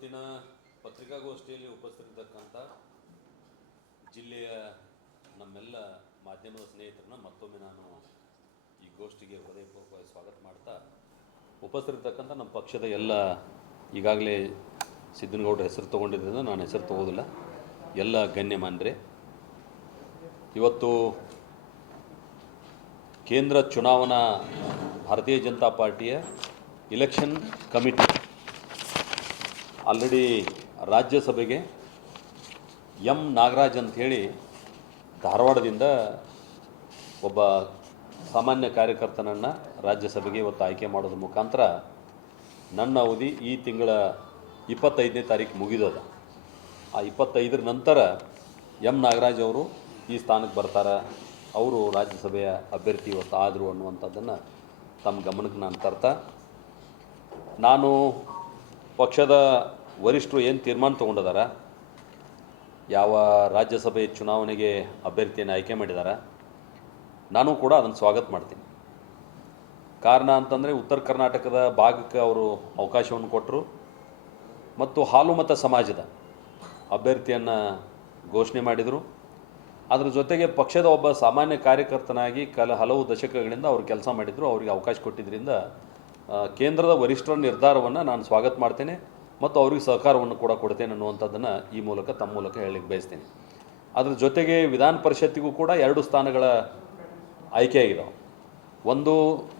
ಇವತ್ತಿನ ಪತ್ರಿಕಾಗೋಷ್ಠಿಯಲ್ಲಿ ಉಪಸ್ಥಿತರಿರ್ತಕ್ಕಂಥ ಜಿಲ್ಲೆಯ ನಮ್ಮೆಲ್ಲ ಮಾಧ್ಯಮದ ಸ್ನೇಹಿತರನ್ನ ಮತ್ತೊಮ್ಮೆ ನಾನು ಈ ಗೋಷ್ಠಿಗೆ ಹೃದಯಪೂರ್ವಕವಾಗಿ ಸ್ವಾಗತ ಮಾಡ್ತಾ, ಉಪಸ್ಥಿತರಿರ್ತಕ್ಕಂಥ ನಮ್ಮ ಪಕ್ಷದ ಎಲ್ಲ ಈಗಾಗಲೇ ಸಿದ್ದನಗೌಡರ ಹೆಸರು ತೊಗೊಂಡಿದ್ದರಿಂದ ನಾನು ಹೆಸರು ತಗೋದಿಲ್ಲ, ಎಲ್ಲ ಗಣ್ಯಮಾನ್ಯರೇ, ಇವತ್ತು ಕೇಂದ್ರ ಚುನಾವಣಾ ಭಾರತೀಯ ಜನತಾ ಪಾರ್ಟಿಯ ಇಲೆಕ್ಷನ್ ಕಮಿಟಿ ಆಲ್ರೆಡಿ ರಾಜ್ಯಸಭೆಗೆ ಎಂ ನಾಗರಾಜ್ ಅಂಥೇಳಿ ಧಾರವಾಡದಿಂದ ಒಬ್ಬ ಸಾಮಾನ್ಯ ಕಾರ್ಯಕರ್ತನನ್ನು ರಾಜ್ಯಸಭೆಗೆ ಇವತ್ತು ಆಯ್ಕೆ ಮಾಡೋದ್ರ ಮುಖಾಂತರ ನನ್ನ ಅವಧಿ ಈ ತಿಂಗಳ 25ನೇ ತಾರೀಕು ಮುಗಿದದ. ಆ 25ರ ನಂತರ ಎಂ ನಾಗರಾಜ್ ಅವರು ಈ ಸ್ಥಾನಕ್ಕೆ ಬರ್ತಾರೆ, ಅವರು ರಾಜ್ಯಸಭೆಯ ಅಭ್ಯರ್ಥಿ ಇವತ್ತು ಆದರು ಅನ್ನುವಂಥದ್ದನ್ನು ತಮ್ಮ ಗಮನಕ್ಕೆ ನಾನು ತರ್ತಾ, ನಾನು ಪಕ್ಷದ ವರಿಷ್ಠರು ಏನು ತೀರ್ಮಾನ ತೊಗೊಂಡಿದ್ದಾರೆ, ಯಾವ ರಾಜ್ಯಸಭೆ ಚುನಾವಣೆಗೆ ಅಭ್ಯರ್ಥಿಯನ್ನು ಆಯ್ಕೆ ಮಾಡಿದ್ದಾರೆ, ನಾನು ಕೂಡ ಅದನ್ನು ಸ್ವಾಗತ ಮಾಡ್ತೀನಿ. ಕಾರಣ ಅಂತಂದರೆ ಉತ್ತರ ಕರ್ನಾಟಕದ ಭಾಗಕ್ಕೆ ಅವರು ಅವಕಾಶವನ್ನು ಕೊಟ್ಟರು ಮತ್ತು ಹಾಲುಮತ ಸಮಾಜದ ಅಭ್ಯರ್ಥಿಯನ್ನು ಘೋಷಣೆ ಮಾಡಿದರು. ಅದರ ಜೊತೆಗೆ ಪಕ್ಷದ ಒಬ್ಬ ಸಾಮಾನ್ಯ ಕಾರ್ಯಕರ್ತನಾಗಿ ಹಲವು ದಶಕಗಳಿಂದ ಅವರು ಕೆಲಸ ಮಾಡಿದರು, ಅವರಿಗೆ ಅವಕಾಶ ಕೊಟ್ಟಿದ್ದರಿಂದ ಕೇಂದ್ರದ ವರಿಷ್ಠರ ನಿರ್ಧಾರವನ್ನು ನಾನು ಸ್ವಾಗತ ಮಾಡ್ತೇನೆ ಮತ್ತು ಅವರಿಗೆ ಸಹಕಾರವನ್ನು ಕೂಡ ಕೊಡ್ತೇನೆ ಅನ್ನುವಂಥದ್ದನ್ನು ಈ ಮೂಲಕ ತಮ್ಮ ಮೂಲಕ ಹೇಳಲಿಕ್ಕೆ ಬಯಸ್ತೇನೆ. ಅದರ ಜೊತೆಗೆ ವಿಧಾನ ಪರಿಷತ್ತಿಗೂ ಕೂಡ 2 ಸ್ಥಾನಗಳ ಆಯ್ಕೆಯಾಗಿದ್ದಾವೆ. ಒಂದು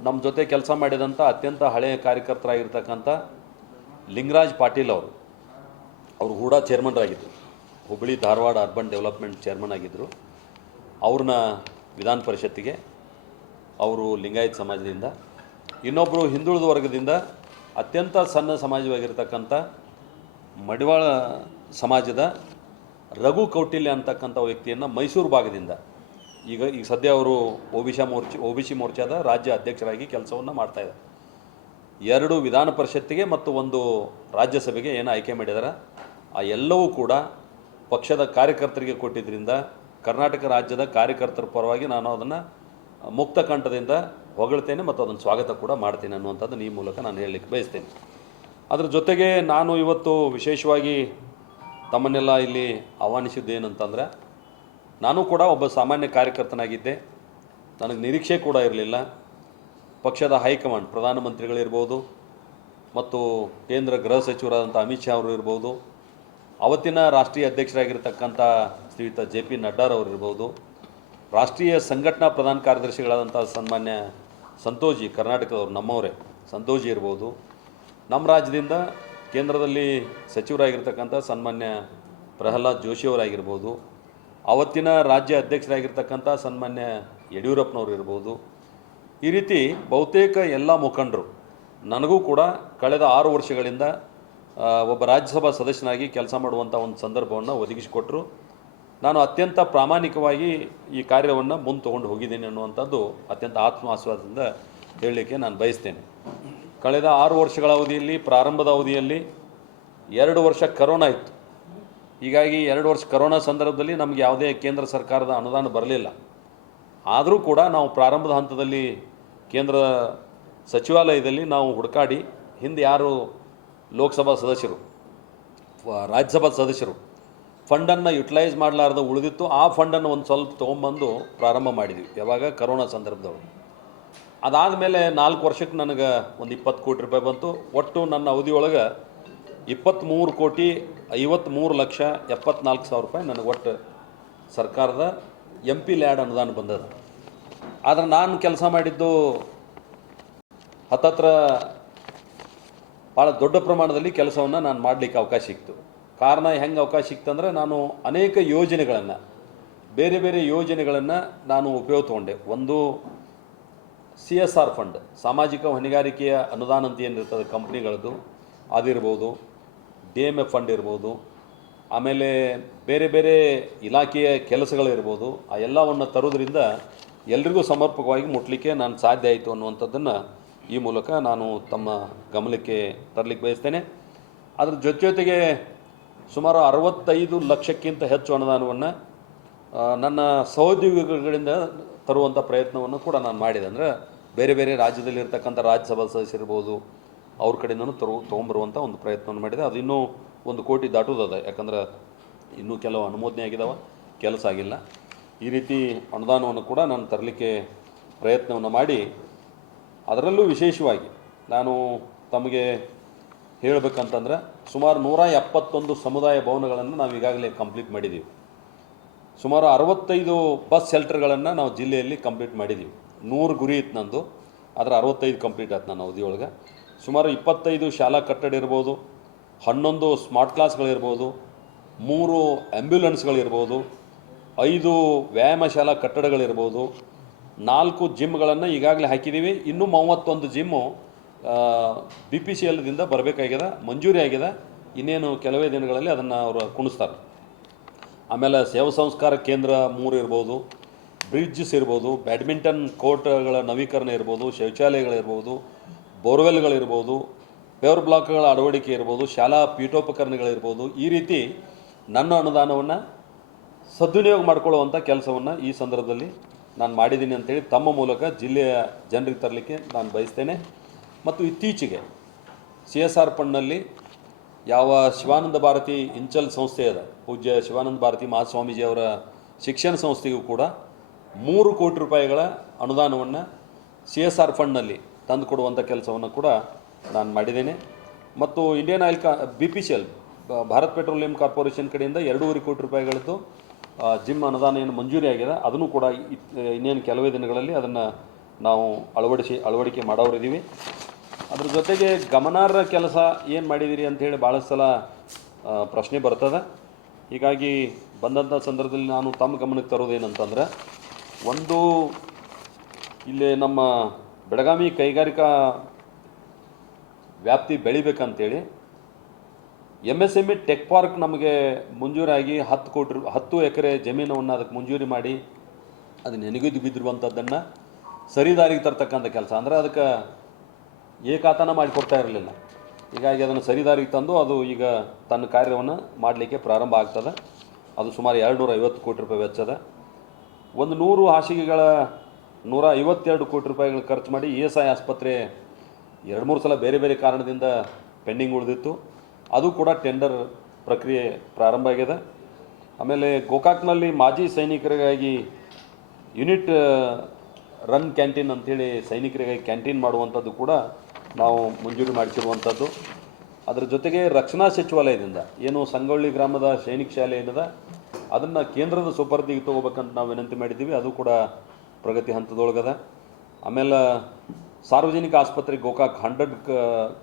ನಮ್ಮ ಜೊತೆ ಕೆಲಸ ಮಾಡಿದಂಥ ಅತ್ಯಂತ ಹಳೆಯ ಕಾರ್ಯಕರ್ತರಾಗಿರ್ತಕ್ಕಂಥ ಲಿಂಗರಾಜ್ ಪಾಟೀಲ್ ಅವರು ಕೂಡ ಚೇರ್ಮನ್ರಾಗಿದ್ದರು, Hubballi Dharwad urban development chairman ಆಗಿದ್ದರು. ಅವ್ರನ್ನ ವಿಧಾನ ಪರಿಷತ್ತಿಗೆ, ಅವರು ಲಿಂಗಾಯತ್ ಸಮಾಜದಿಂದ. ಇನ್ನೊಬ್ಬರು ಹಿಂದುಳಿದ ವರ್ಗದಿಂದ ಅತ್ಯಂತ ಸಣ್ಣ ಸಮಾಜವಾಗಿರ್ತಕ್ಕಂಥ ಮಡಿವಾಳ ಸಮಾಜದ ರಘು ಕೌಟಿಲ್ಯ ಅಂತಕ್ಕಂಥ ವ್ಯಕ್ತಿಯನ್ನು ಮೈಸೂರು ಭಾಗದಿಂದ ಈಗ ಸದ್ಯ ಅವರು ಒ ಬಿ ಸಿ ಮೋರ್ಚಾದ ರಾಜ್ಯ ಅಧ್ಯಕ್ಷರಾಗಿ ಕೆಲಸವನ್ನು ಮಾಡ್ತಾಯಿದ್ದಾರೆ. 2 ವಿಧಾನ ಪರಿಷತ್ತಿಗೆ ಮತ್ತು 1 ರಾಜ್ಯಸಭೆಗೆ ಏನು ಆಯ್ಕೆ ಮಾಡಿದ್ದಾರೆ, ಆ ಎಲ್ಲವೂ ಕೂಡ ಪಕ್ಷದ ಕಾರ್ಯಕರ್ತರಿಗೆ ಕೊಟ್ಟಿದ್ದರಿಂದ ಕರ್ನಾಟಕ ರಾಜ್ಯದ ಕಾರ್ಯಕರ್ತರ ಪರವಾಗಿ ನಾನು ಅದನ್ನು ಮುಕ್ತ ಕಂಠದಿಂದ ಹೊಗಳ್ತೇನೆ ಮತ್ತು ಅದನ್ನು ಸ್ವಾಗತ ಕೂಡ ಮಾಡ್ತೇನೆ ಅನ್ನುವಂಥದ್ದನ್ನು ಈ ಮೂಲಕ ನಾನು ಹೇಳಲಿಕ್ಕೆ ಬಯಸ್ತೇನೆ. ಅದರ ಜೊತೆಗೆ ನಾನು ಇವತ್ತು ವಿಶೇಷವಾಗಿ ತಮ್ಮನ್ನೆಲ್ಲ ಇಲ್ಲಿ ಆಹ್ವಾನಿಸಿದ್ದು ಏನಂತಂದರೆ, ನಾನು ಕೂಡ ಒಬ್ಬ ಸಾಮಾನ್ಯ ಕಾರ್ಯಕರ್ತನಾಗಿದ್ದೆ. ನನಗೆ ನಿರೀಕ್ಷೆ ಕೂಡ ಇರಲಿಲ್ಲ. ಪಕ್ಷದ ಹೈಕಮಾಂಡ್, ಪ್ರಧಾನಮಂತ್ರಿಗಳಿರ್ಬೋದು ಮತ್ತು ಕೇಂದ್ರ ಗೃಹ ಸಚಿವರಾದಂಥ ಅಮಿತ್ ಶಾ ಅವರು ಇರ್ಬೋದು, ಅವತ್ತಿನ ರಾಷ್ಟ್ರೀಯ ಅಧ್ಯಕ್ಷರಾಗಿರ್ತಕ್ಕಂಥ ಶ್ರೀಯುತ JP ನಡ್ಡಾರವರು ಇರ್ಬೋದು, ರಾಷ್ಟ್ರೀಯ ಸಂಘಟನಾ ಪ್ರಧಾನ ಕಾರ್ಯದರ್ಶಿಗಳಾದಂಥ ಸನ್ಮಾನ್ಯ ಸಂತೋಷಿ, ಕರ್ನಾಟಕದವರು ನಮ್ಮವರೇ, ಸಂತೋಷಿ ಇರ್ಬೋದು, ನಮ್ಮ ರಾಜ್ಯದಿಂದ ಕೇಂದ್ರದಲ್ಲಿ ಸಚಿವರಾಗಿರ್ತಕ್ಕಂಥ ಸನ್ಮಾನ್ಯ ಪ್ರಹ್ಲಾದ್ ಜೋಶಿಯವರಾಗಿರ್ಬೋದು, ಅವತ್ತಿನ ರಾಜ್ಯ ಅಧ್ಯಕ್ಷರಾಗಿರ್ತಕ್ಕಂಥ ಸನ್ಮಾನ್ಯ ಯಡಿಯೂರಪ್ಪನವರು ಇರ್ಬೋದು, ಈ ರೀತಿ ಬಹುತೇಕ ಎಲ್ಲ ಮುಖಂಡರು ನನಗೂ ಕೂಡ ಕಳೆದ 6 ವರ್ಷಗಳಿಂದ ಒಬ್ಬ ರಾಜ್ಯಸಭಾ ಸದಸ್ಯನಾಗಿ ಕೆಲಸ ಮಾಡುವಂಥ ಒಂದು ಸಂದರ್ಭವನ್ನು ಒದಗಿಸಿಕೊಟ್ಟರು. ನಾನು ಅತ್ಯಂತ ಪ್ರಾಮಾಣಿಕವಾಗಿ ಈ ಕಾರ್ಯವನ್ನು ಮುಂದೆ ತೊಗೊಂಡು ಹೋಗಿದ್ದೀನಿ ಅನ್ನುವಂಥದ್ದು ಅತ್ಯಂತ ಆತ್ಮವಿಶ್ವಾಸದಿಂದ ಹೇಳಲಿಕ್ಕೆ ನಾನು ಬಯಸ್ತೇನೆ. ಕಳೆದ 6 ವರ್ಷಗಳ ಅವಧಿಯಲ್ಲಿ, ಪ್ರಾರಂಭದ ಅವಧಿಯಲ್ಲಿ 2 ವರ್ಷ ಕರೋನಾ ಇತ್ತು. ಹೀಗಾಗಿ 2 ವರ್ಷ ಕರೋನಾ ಸಂದರ್ಭದಲ್ಲಿ ನಮಗೆ ಯಾವುದೇ ಕೇಂದ್ರ ಸರ್ಕಾರದ ಅನುದಾನ ಬರಲಿಲ್ಲ. ಆದರೂ ಕೂಡ ನಾವು ಪ್ರಾರಂಭದ ಹಂತದಲ್ಲಿ ಕೇಂದ್ರ ಸಚಿವಾಲಯದಲ್ಲಿ ನಾವು ಹುಡುಕಾಡಿ, ಹಿಂದೆ ಯಾರು ಲೋಕಸಭಾ ಸದಸ್ಯರು, ರಾಜ್ಯಸಭಾ ಸದಸ್ಯರು ಫಂಡನ್ನು ಯುಟಿಲೈಸ್ ಮಾಡಲಾರ್ದು ಉಳಿದಿತ್ತು, ಆ ಫಂಡನ್ನು ಒಂದು ಸ್ವಲ್ಪ ತೊಗೊಂಬಂದು ಪ್ರಾರಂಭ ಮಾಡಿದ್ವಿ, ಯಾವಾಗ ಕರೋನಾ ಸಂದರ್ಭದವರು. ಅದಾದ ಮೇಲೆ 4 ವರ್ಷಕ್ಕೆ ನನಗೆ ಒಂದು 20 ಕೋಟಿ ರೂಪಾಯಿ ಬಂತು. ಒಟ್ಟು ನನ್ನ ಅವಧಿಯೊಳಗೆ 23,53,74,000 ರೂಪಾಯಿ ನನಗೆ ಒಟ್ಟು ಸರ್ಕಾರದ MP ಲ್ಯಾಡ್ ಅನುದಾನ ಬಂದದ. ಆದರೆ ನಾನು ಕೆಲಸ ಮಾಡಿದ್ದು ಹತ್ತತ್ರ ಭಾಳ ದೊಡ್ಡ ಪ್ರಮಾಣದಲ್ಲಿ ಕೆಲಸವನ್ನು ನಾನು ಮಾಡಲಿಕ್ಕೆ ಅವಕಾಶ ಸಿಕ್ತು. ಕಾರಣ ಹೆಂಗೆ ಅವಕಾಶ ಸಿಕ್ತಂದರೆ, ನಾನು ಅನೇಕ ಯೋಜನೆಗಳನ್ನು, ಬೇರೆ ಬೇರೆ ಯೋಜನೆಗಳನ್ನು ನಾನು ಉಪಯೋಗ ತೊಗೊಂಡೆ. ಒಂದು CSR ಫಂಡ್, ಸಾಮಾಜಿಕ ಹೊಣೆಗಾರಿಕೆಯ ಅನುದಾನ ಅಂತ ಏನಿರ್ತದೆ ಕಂಪ್ನಿಗಳದ್ದು, ಅದಿರ್ಬೋದು, DMF ಫಂಡ್ ಇರ್ಬೋದು, ಆಮೇಲೆ ಬೇರೆ ಬೇರೆ ಇಲಾಖೆಯ ಕೆಲಸಗಳಿರ್ಬೋದು, ಆ ಎಲ್ಲವನ್ನು ತರೋದ್ರಿಂದ ಎಲ್ರಿಗೂ ಸಮರ್ಪಕವಾಗಿ ಮುಟ್ಲಿಕ್ಕೆ ನಾನು ಸಾಧ್ಯ ಆಯಿತು ಅನ್ನುವಂಥದ್ದನ್ನು ಈ ಮೂಲಕ ನಾನು ತಮ್ಮ ಗಮನಕ್ಕೆ ತರಲಿಕ್ಕೆ ಬಯಸ್ತೇನೆ. ಅದರ ಜೊತೆಗೆ ಸುಮಾರು 65 ಲಕ್ಷಕ್ಕಿಂತ ಹೆಚ್ಚು ಅನುದಾನವನ್ನು ನನ್ನ ಸಹೋದ್ಯೋಗಿಗಳಿಂದ ತರುವಂಥ ಪ್ರಯತ್ನವನ್ನು ಕೂಡ ನಾನು ಮಾಡಿದೆ. ಅಂದರೆ ಬೇರೆ ಬೇರೆ ರಾಜ್ಯದಲ್ಲಿರ್ತಕ್ಕಂಥ ರಾಜ್ಯಸಭಾ ಸದಸ್ಯರಿರ್ಬೋದು, ಅವ್ರ ಕಡೆಯಿಂದನೂ ತೊಗೊಂಬರುವಂಥ ಒಂದು ಪ್ರಯತ್ನವನ್ನು ಮಾಡಿದೆ. ಅದು ಇನ್ನೂ 1 ಕೋಟಿ ದಾಟೋದದ, ಯಾಕಂದ್ರೆ ಇನ್ನೂ ಕೆಲವು ಅನುಮೋದನೆ ಆಗಿದ್ದಾವೆ, ಕೆಲಸ ಆಗಿಲ್ಲ. ಈ ರೀತಿ ಅನುದಾನವನ್ನು ಕೂಡ ನಾನು ತರಲಿಕ್ಕೆ ಪ್ರಯತ್ನವನ್ನು ಮಾಡಿ, ಅದರಲ್ಲೂ ವಿಶೇಷವಾಗಿ ನಾನು ತಮಗೆ ಹೇಳಬೇಕಂತಂದ್ರೆ ಸುಮಾರು 171 ಸಮುದಾಯ ಭವನಗಳನ್ನು ನಾವು ಈಗಾಗಲೇ ಕಂಪ್ಲೀಟ್ ಮಾಡಿದ್ದೀವಿ. ಸುಮಾರು 65 ಬಸ್ ಶೆಲ್ಟರ್ಗಳನ್ನು ನಾವು ಜಿಲ್ಲೆಯಲ್ಲಿ ಕಂಪ್ಲೀಟ್ ಮಾಡಿದ್ದೀವಿ. 100 ಗುರಿ ಇತ್ತು ನಂದು, ಆದರೆ 65 ಕಂಪ್ಲೀಟ್ ಆಯ್ತು ನನ್ನ ಅವಧಿಯೊಳಗೆ. ಸುಮಾರು 25 ಶಾಲಾ ಕಟ್ಟಡ ಇರ್ಬೋದು, 11 ಸ್ಮಾರ್ಟ್ ಕ್ಲಾಸ್ಗಳಿರ್ಬೋದು, 3 ಆ್ಯಂಬ್ಯುಲೆನ್ಸ್ಗಳಿರ್ಬೋದು, 5 ವ್ಯಾಯಾಮ ಶಾಲಾ ಕಟ್ಟಡಗಳಿರ್ಬೋದು, 4 ಜಿಮ್ಗಳನ್ನು ಈಗಾಗಲೇ ಹಾಕಿದ್ದೀವಿ. ಇನ್ನೂ 31 ಜಿಮ್ಮು BPCLದಿಂದ ಬರಬೇಕಾಗಿದೆ, ಮಂಜೂರಿ ಆಗಿದೆ. ಇನ್ನೇನು ಕೆಲವೇ ದಿನಗಳಲ್ಲಿ ಅದನ್ನು ಅವರು ಕುಣಿಸ್ತಾರೆ. ಆಮೇಲೆ ಸೇವಾ ಸಂಸ್ಕಾರ ಕೇಂದ್ರ 3 ಇರ್ಬೋದು, ಬ್ರಿಡ್ಜಸ್ ಇರ್ಬೋದು, ಬ್ಯಾಡ್ಮಿಂಟನ್ ಕೋರ್ಟ್ಗಳ ನವೀಕರಣ ಇರ್ಬೋದು, ಶೌಚಾಲಯಗಳಿರ್ಬೋದು, ಬೋರ್ವೆಲ್ಗಳಿರ್ಬೋದು, ಪೇವರ್ ಬ್ಲಾಕ್ಗಳ ಅಳವಡಿಕೆ ಇರ್ಬೋದು, ಶಾಲಾ ಪೀಠೋಪಕರಣಗಳಿರ್ಬೋದು. ಈ ರೀತಿ ನನ್ನ ಅನುದಾನವನ್ನು ಸದ್ವಿನಿಯೋಗ ಮಾಡಿಕೊಳ್ಳುವಂಥ ಕೆಲಸವನ್ನು ಈ ಸಂದರ್ಭದಲ್ಲಿ ನಾನು ಮಾಡಿದ್ದೀನಿ ಅಂತೇಳಿ ತಮ್ಮ ಮೂಲಕ ಜಿಲ್ಲೆಯ ಜನರಿಗೆ ತರಲಿಕ್ಕೆ ನಾನು ಬಯಸ್ತೇನೆ. ಮತ್ತು ಇತ್ತೀಚೆಗೆ CSR ಫಂಡ್ನಲ್ಲಿ ಯಾವ ಶಿವಾನಂದ ಭಾರತಿ ಇಂಚಲ್ ಸಂಸ್ಥೆ ಅದ, ಪೂಜ್ಯ ಶಿವಾನಂದ ಭಾರತಿ ಮಹಾಸ್ವಾಮೀಜಿಯವರ ಶಿಕ್ಷಣ ಸಂಸ್ಥೆಗೂ ಕೂಡ 3 ಕೋಟಿ ರೂಪಾಯಿಗಳ ಅನುದಾನವನ್ನು CSR ಫಂಡ್ನಲ್ಲಿ ತಂದು ಕೊಡುವಂಥ ಕೆಲಸವನ್ನು ಕೂಡ ನಾನು ಮಾಡಿದ್ದೇನೆ. ಮತ್ತು Indian oil BPCL Bharat petroleum corporation ಕಡೆಯಿಂದ 2.5 ಕೋಟಿ ರೂಪಾಯಿಗಳದ್ದು ಜಿಮ್ ಅನುದಾನ ಏನು ಮಂಜೂರಿ ಆಗಿದೆ, ಅದನ್ನು ಕೂಡ ಇನ್ನೇನು ಕೆಲವೇ ದಿನಗಳಲ್ಲಿ ಅದನ್ನು ನಾವು ಅಳವಡಿಕೆ ಮಾಡೋರಿದ್ದೀವಿ. ಅದ್ರ ಜೊತೆಗೆ ಗಮನಾರ್ಹ ಕೆಲಸ ಏನು ಮಾಡಿದ್ದೀರಿ ಅಂಥೇಳಿ ಭಾಳಷ್ಟು ಸಲ ಪ್ರಶ್ನೆ ಬರ್ತದೆ. ಹೀಗಾಗಿ ಬಂದಂಥ ಸಂದರ್ಭದಲ್ಲಿ ನಾನು ತಮ್ಮ ಗಮನಕ್ಕೆ ತರೋದೇನಂತಂದ್ರೆ, ಒಂದು ಇಲ್ಲಿ ನಮ್ಮ ಬೆಳಗಾವಿ ಕೈಗಾರಿಕಾ ವ್ಯಾಪ್ತಿ ಬೆಳಿಬೇಕಂತೇಳಿ MSME ಟೆಕ್ ಪಾರ್ಕ್ ನಮಗೆ ಮಂಜೂರಾಗಿ 10 ಎಕರೆ ಜಮೀನನ್ನು ಅದಕ್ಕೆ ಮಂಜೂರಿ ಮಾಡಿ ಅದು ನೆನಗುದಿ ಬಿದ್ದಿರುವಂಥದ್ದನ್ನು ಸರಿದಾರಿಗೆ ತರ್ತಕ್ಕಂಥ ಕೆಲಸ. ಅಂದರೆ ಅದಕ್ಕೆ ಏಕಾತನ ಮಾಡಿಕೊಡ್ತಾ ಇರಲಿಲ್ಲ. ಹೀಗಾಗಿ ಅದನ್ನು ಸರಿದಾರಿಗೆ ತಂದು ಅದು ಈಗ ತನ್ನ ಕಾರ್ಯವನ್ನು ಮಾಡಲಿಕ್ಕೆ ಪ್ರಾರಂಭ ಆಗ್ತದೆ. ಅದು ಸುಮಾರು 250 ಕೋಟಿ ರೂಪಾಯಿ ವೆಚ್ಚದ. ಒಂದು 100 ಹಾಸಿಗೆಗಳ 152 ಕೋಟಿ ರೂಪಾಯಿಗಳು ಖರ್ಚು ಮಾಡಿ ESI ಆಸ್ಪತ್ರೆ 2-3 ಸಲ ಬೇರೆ ಬೇರೆ ಕಾರಣದಿಂದ ಪೆಂಡಿಂಗ್ ಉಳಿದಿತ್ತು. ಅದು ಕೂಡ ಟೆಂಡರ್ ಪ್ರಕ್ರಿಯೆ ಪ್ರಾರಂಭ ಆಗಿದೆ. ಆಮೇಲೆ ಗೋಕಾಕ್ನಲ್ಲಿ ಮಾಜಿ ಸೈನಿಕರಿಗಾಗಿ ಯೂನಿಟ್ ರನ್ ಕ್ಯಾಂಟೀನ್ ಅಂಥೇಳಿ ಸೈನಿಕರಿಗಾಗಿ ಕ್ಯಾಂಟೀನ್ ಮಾಡುವಂಥದ್ದು ಕೂಡ ನಾವು ಮಂಜೂರಿ ಮಾಡಿಸಿರುವಂಥದ್ದು. ಅದರ ಜೊತೆಗೆ ರಕ್ಷಣಾ ಸಚಿವಾಲಯದಿಂದ ಏನು ಸಂಗೊಳ್ಳಿ ಗ್ರಾಮದ ಸೈನಿಕ ಶಾಲೆ ಏನಿದೆ ಅದನ್ನು ಕೇಂದ್ರದ ಸುಪರ್ದಿಗೆ ತೊಗೋಬೇಕಂತ ನಾವು ವಿನಂತಿ ಮಾಡಿದ್ದೀವಿ. ಅದು ಕೂಡ ಪ್ರಗತಿ ಹಂತದೊಳಗದ. ಆಮೇಲೆ ಸಾರ್ವಜನಿಕ ಆಸ್ಪತ್ರೆ ಗೋಕಾಕ್ 100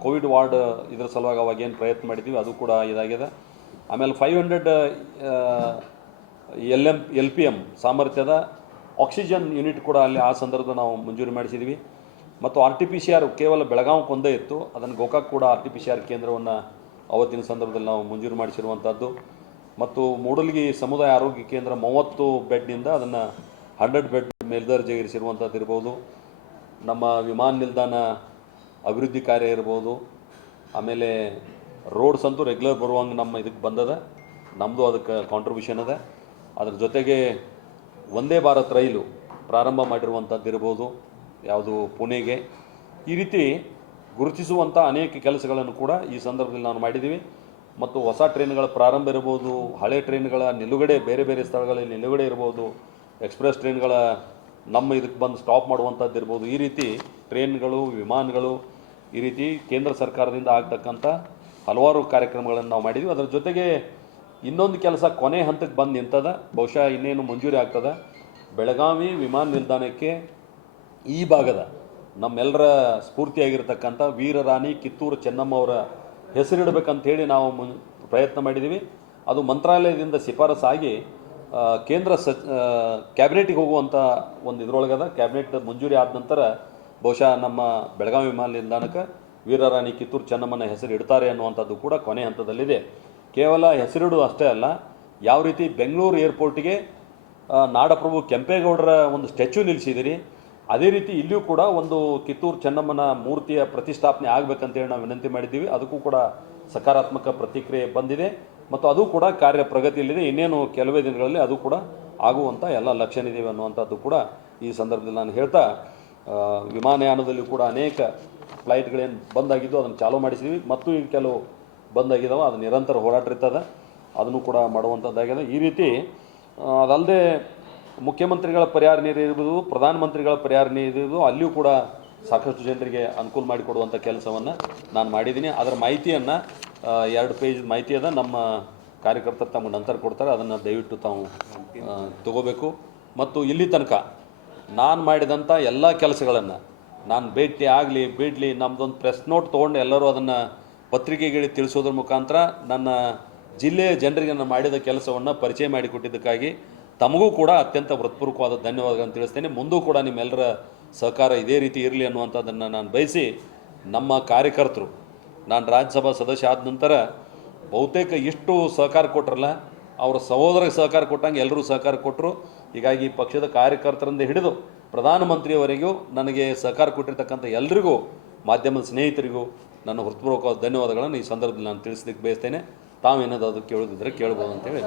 ಕೋವಿಡ್ ವಾರ್ಡ್ ಇದರ ಸಲುವಾಗಿ ಅವಾಗೇನು ಪ್ರಯತ್ನ ಮಾಡಿದ್ದೀವಿ ಅದು ಕೂಡ ಇದಾಗಿದೆ. ಆಮೇಲೆ 500 LPM ಸಾಮರ್ಥ್ಯದ ಆಕ್ಸಿಜನ್ ಯೂನಿಟ್ ಕೂಡ ಅಲ್ಲಿ ಆ ಸಂದರ್ಭದಲ್ಲಿ ನಾವು ಮಂಜೂರಿ ಮಾಡಿಸಿದ್ವಿ. ಮತ್ತು RT-PCR ಕೇವಲ ಬೆಳಗಾವಿಗೆ ಒಂದೇ ಇತ್ತು, ಅದನ್ನು ಗೋಕಾಕ್ ಕೂಡ RT-PCR ಕೇಂದ್ರವನ್ನು ಅವತ್ತಿನ ಸಂದರ್ಭದಲ್ಲಿ ನಾವು ಮಂಜೂರು ಮಾಡಿಸಿರುವಂಥದ್ದು. ಮತ್ತು ಮೂಡಲಗಿ ಸಮುದಾಯ ಆರೋಗ್ಯ ಕೇಂದ್ರ 30 ಬೆಡ್ನಿಂದ ಅದನ್ನು 100 ಬೆಡ್ ಮೇಲ್ದರ್ಜೆಗೇರಿಸಿರುವಂಥದ್ದು ಇರ್ಬೋದು. ನಮ್ಮ ವಿಮಾನ ನಿಲ್ದಾಣ ಅಭಿವೃದ್ಧಿ ಕಾರ್ಯ ಇರ್ಬೋದು. ಆಮೇಲೆ ರೋಡ್ಸ್ ಅಂತೂ ರೆಗ್ಯುಲರ್ ಬರುವಂಗೆ ನಮ್ಮ ಇದಕ್ಕೆ ಬಂದದ, ನಮ್ಮದು ಅದಕ್ಕೆ ಕಾಂಟ್ರಿಬ್ಯೂಷನ್ ಅದ. ಅದ್ರ ಜೊತೆಗೆ ವಂದೇ ಭಾರತ್ ರೈಲು ಪ್ರಾರಂಭ ಮಾಡಿರುವಂಥದ್ದು ಇರ್ಬೋದು, ಯಾವುದು ಪುಣೆಗೆ. ಈ ರೀತಿ ಗುರುತಿಸುವಂಥ ಅನೇಕ ಕೆಲಸಗಳನ್ನು ಕೂಡ ಈ ಸಂದರ್ಭದಲ್ಲಿ ನಾವು ಮಾಡಿದ್ದೀವಿ. ಮತ್ತು ಹೊಸ ಟ್ರೈನ್ಗಳ ಪ್ರಾರಂಭ ಇರ್ಬೋದು, ಹಳೆ ಟ್ರೈನ್ಗಳ ನಿಲುಗಡೆ ಬೇರೆ ಬೇರೆ ಸ್ಥಳಗಳಲ್ಲಿ ನಿಲುಗಡೆ ಇರ್ಬೋದು, ಎಕ್ಸ್ಪ್ರೆಸ್ ಟ್ರೈನ್ಗಳ ನಮ್ಮ ಇದಕ್ಕೆ ಬಂದು ಸ್ಟಾಪ್ ಮಾಡುವಂಥದ್ದು ಇರ್ಬೋದು. ಈ ರೀತಿ ಟ್ರೈನ್ಗಳು, ವಿಮಾನಗಳು, ಈ ರೀತಿ ಕೇಂದ್ರ ಸರ್ಕಾರದಿಂದ ಆಗ್ತಕ್ಕಂಥ ಹಲವಾರು ಕಾರ್ಯಕ್ರಮಗಳನ್ನು ನಾವು ಮಾಡಿದ್ವಿ. ಅದರ ಜೊತೆಗೆ ಇನ್ನೊಂದು ಕೆಲಸ ಕೊನೆ ಹಂತಕ್ಕೆ ಬಂದು ನಿಂತದ, ಬಹುಶಃ ಇನ್ನೇನು ಮಂಜೂರಿ ಆಗ್ತದೆ. ಬೆಳಗಾವಿ ವಿಮಾನ ನಿಲ್ದಾಣಕ್ಕೆ ಈ ಭಾಗದ ನಮ್ಮೆಲ್ಲರ ಸ್ಫೂರ್ತಿಯಾಗಿರ್ತಕ್ಕಂಥ ವೀರರಾಣಿ ಕಿತ್ತೂರು ಚೆನ್ನಮ್ಮ ಅವರ ಹೆಸರಿಡಬೇಕಂಥೇಳಿ ನಾವು ಪ್ರಯತ್ನ ಮಾಡಿದ್ದೀವಿ. ಅದು ಮಂತ್ರಾಲಯದಿಂದ ಶಿಫಾರಸಾಗಿ ಕೇಂದ್ರ ಕ್ಯಾಬಿನೆಟಿಗೆ ಹೋಗುವಂಥ ಒಂದು ಇದರೊಳಗದ. ಕ್ಯಾಬಿನೆಟ್ ಮಂಜೂರಿ ಆದ ನಂತರ ಬಹುಶಃ ನಮ್ಮ ಬೆಳಗಾವಿ ವಿಮಾನ ನಿಲ್ದಾಣಕ್ಕೆ ವೀರರಾಣಿ ಕಿತ್ತೂರು ಚೆನ್ನಮ್ಮನ ಹೆಸರು ಇಡ್ತಾರೆ ಅನ್ನುವಂಥದ್ದು ಕೂಡ ಕೊನೆ ಹಂತದಲ್ಲಿದೆ. ಕೇವಲ ಹೆಸರಿಡುವುದು ಅಷ್ಟೇ ಅಲ್ಲ, ಯಾವ ರೀತಿ ಬೆಂಗಳೂರು ಏರ್ಪೋರ್ಟಿಗೆ ನಾಡಪ್ರಭು ಕೆಂಪೇಗೌಡರ ಒಂದು ಸ್ಟ್ಯಾಚ್ಯೂ ನಿಲ್ಲಿಸಿದಿರಿ, ಅದೇ ರೀತಿ ಇಲ್ಲಿಯೂ ಕೂಡ ಒಂದು ಕಿತ್ತೂರು ಚೆನ್ನಮ್ಮನ ಮೂರ್ತಿಯ ಪ್ರತಿಷ್ಠಾಪನೆ ಆಗಬೇಕಂತೇಳಿ ನಾವು ವಿನಂತಿ ಮಾಡಿದ್ದೀವಿ. ಅದಕ್ಕೂ ಕೂಡ ಸಕಾರಾತ್ಮಕ ಪ್ರತಿಕ್ರಿಯೆ ಬಂದಿದೆ ಮತ್ತು ಅದು ಕೂಡ ಕಾರ್ಯ ಪ್ರಗತಿಯಲ್ಲಿದೆ. ಇನ್ನೇನು ಕೆಲವೇ ದಿನಗಳಲ್ಲಿ ಅದು ಕೂಡ ಆಗುವಂಥ ಎಲ್ಲ ಲಕ್ಷಣ ಇದ್ದೇವೆ ಅನ್ನುವಂಥದ್ದು ಕೂಡ ಈ ಸಂದರ್ಭದಲ್ಲಿ ನಾನು ಹೇಳ್ತಾ, ವಿಮಾನಯಾನದಲ್ಲಿ ಕೂಡ ಅನೇಕ ಫ್ಲೈಟ್ಗಳೇನು ಬಂದಾಗಿದ್ದು ಅದನ್ನು ಚಾಲೂ ಮಾಡಿಸಿದ್ವಿ, ಮತ್ತು ಈಗ ಕೆಲವು ಬಂದಾಗಿದ್ದಾವೆ, ಅದು ನಿರಂತರ ಹೋರಾಟ ಇರ್ತದೆ, ಅದನ್ನು ಕೂಡ ಮಾಡುವಂಥದ್ದಾಗಿದೆ. ಈ ರೀತಿ ಅದಲ್ಲದೆ ಮುಖ್ಯಮಂತ್ರಿಗಳ ಪರಿಹಾರ ನಿಧಿ ಇರ್ಬೋದು, ಪ್ರಧಾನಮಂತ್ರಿಗಳ ಪರಿಹಾರ ನಿಧಿ ಇರ್ಬೋದು, ಅಲ್ಲಿಯೂ ಕೂಡ ಸಾಕಷ್ಟು ಜನರಿಗೆ ಅನುಕೂಲ ಮಾಡಿಕೊಡುವಂಥ ಕೆಲಸವನ್ನು ನಾನು ಮಾಡಿದ್ದೀನಿ. ಅದರ ಮಾಹಿತಿಯನ್ನು 2 ಪೇಜ್ ಮಾಹಿತಿ ಅದ, ನಮ್ಮ ಕಾರ್ಯಕರ್ತರು ತಮಗೆ ನಂತರ ಕೊಡ್ತಾರೆ, ಅದನ್ನು ದಯವಿಟ್ಟು ತಾವು ತಗೋಬೇಕು. ಮತ್ತು ಇಲ್ಲಿ ತನಕ ನಾನು ಮಾಡಿದಂಥ ಎಲ್ಲ ಕೆಲಸಗಳನ್ನು ನಾನು ಭೇಟಿ ಆಗಲಿ ಬಿಡಲಿ, ನಮ್ಮದೊಂದು ಪ್ರೆಸ್ ನೋಟ್ ತೊಗೊಂಡು ಎಲ್ಲರೂ ಅದನ್ನು ಪತ್ರಿಕೆಗಳಿಗೆ ತಿಳಿಸೋದ್ರ ಮುಖಾಂತರ ನನ್ನ ಜಿಲ್ಲೆಯ ಜನರಿಗೆ ನಾನು ಮಾಡಿದ ಕೆಲಸವನ್ನು ಪರಿಚಯ ಮಾಡಿಕೊಟ್ಟಿದ್ದಕ್ಕಾಗಿ ತಮಗೂ ಕೂಡ ಅತ್ಯಂತ ಹೃತ್ಪೂರ್ವಕವಾದ ಧನ್ಯವಾದಗಳನ್ನು ತಿಳಿಸ್ತೇನೆ. ಮುಂದೂ ಕೂಡ ನಿಮ್ಮೆಲ್ಲರ ಸಹಕಾರ ಇದೇ ರೀತಿ ಇರಲಿ ಅನ್ನುವಂಥದ್ದನ್ನು ನಾನು ಬಯಸಿ, ನಮ್ಮ ಕಾರ್ಯಕರ್ತರು ನಾನು ರಾಜ್ಯಸಭಾ ಸದಸ್ಯ ಆದ ನಂತರ ಬಹುತೇಕ ಎಷ್ಟು ಸಹಕಾರ ಕೊಟ್ಟರಲ್ಲ, ಅವರ ಸಹೋದರಿಗೆ ಸಹಕಾರ ಕೊಟ್ಟಂಗೆ ಎಲ್ಲರೂ ಸಹಕಾರ ಕೊಟ್ಟರು. ಹೀಗಾಗಿ ಪಕ್ಷದ ಕಾರ್ಯಕರ್ತರಿಂದ ಹಿಡಿದು ಪ್ರಧಾನಮಂತ್ರಿಯವರೆಗೂ ನನಗೆ ಸಹಕಾರ ಕೊಟ್ಟಿರ್ತಕ್ಕಂಥ ಎಲ್ರಿಗೂ, ಮಾಧ್ಯಮದ ಸ್ನೇಹಿತರಿಗೂ ನನ್ನ ಹೃತ್ಪೂರ್ವಕವಾದ ಧನ್ಯವಾದಗಳನ್ನು ಈ ಸಂದರ್ಭದಲ್ಲಿ ನಾನು ತಿಳಿಸಲಿಕ್ಕೆ ಬಯಸ್ತೇನೆ. ತಾವೇನಾದರೂ ಅದಕ್ಕೆ ಕೇಳೋದಿದ್ದರೆ ಕೇಳ್ಬೋದು ಅಂತೇಳಿ.